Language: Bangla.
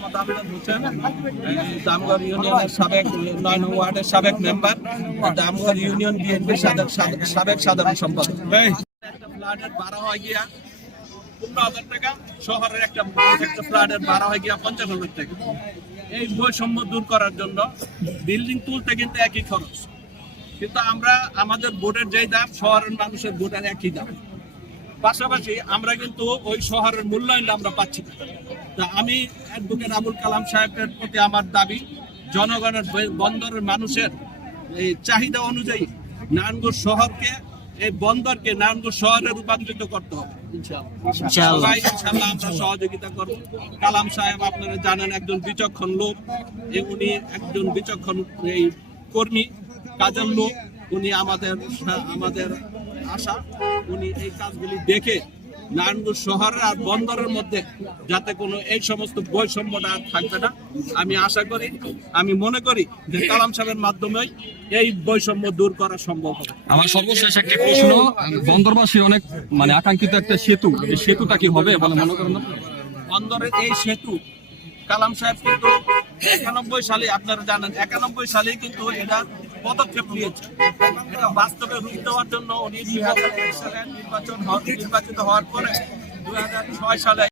মোহাম্মদ আহমেদ হোসেন, দামগড় ইউনিয়নের সাবেক ৯ নং ওয়ার্ডের সাবেক মেম্বার, দামগড় ইউনিয়ন বিএনপির সাবেক সাধারণ সম্পাদক। একটা ফ্ল্যাটের ভাড়া হয় গিয়া ১৫,০০০ টাকা, শহরের একটা ফ্ল্যাটের ভাড়া হয় গিয়া ৫০,০০০ টাকা। এই বৈষম্য দূর করার জন্য বিল্ডিং তুলতে কিন্তু একই খরচ, কিন্তু আমরা আমাদের ভোটের যেই দাম শহরের মানুষের ভোটের একই দাম। পাশাপাশি আমরা কিন্তু ওই শহরের মূল্যায়নটা আমরা পাচ্ছি না। তা আমি অ্যাডভোকেট আবুল কালাম সাহেবের প্রতি আমার দাবি, জনগণের বন্দরের মানুষের এই চাহিদা অনুযায়ী নারায়ণগঞ্জ শহরকে, এই বন্দরকে নারায়ণগঞ্জ শহরে রূপান্তরিত করতে হবে। সবাই ইনশাআল্লাহ আমরা সহযোগিতা করব। কালাম সাহেব আপনারা জানেন একজন বিচক্ষণ লোক, উনি একজন বিচক্ষণ এই কর্মী, কাজের লোক। উনি আমাদের আশা উনি এই কাজগুলি দেখে নারায়ণগঞ্জ শহরের আর বন্দরের মধ্যে যাতে কোনো এই সমস্ত বৈষম্যটা আর থাকবে না, আমি আশা করি, আমি মনে করি যে কালাম সাহেবের মাধ্যমেই এই বৈষম্য দূর করা সম্ভব হবে। আমার সর্বশেষ একটা প্রশ্ন, বন্দরবাসীর অনেক আকাঙ্ক্ষিত একটা সেতু, এই সেতুটা কি হবে বলে মনে করেন? বন্দরের এই সেতু কালাম সাহেব কিন্তু ৯১ সালে, আপনারা জানেন ৯১ সালে কিন্তু এটা পদক্ষেপ নিয়েছে। এটা বাস্তবে রূপ দেওয়ার জন্য উনি ২০০১ সালে নির্বাচিত হওয়ার পরে ২০০৬ সালে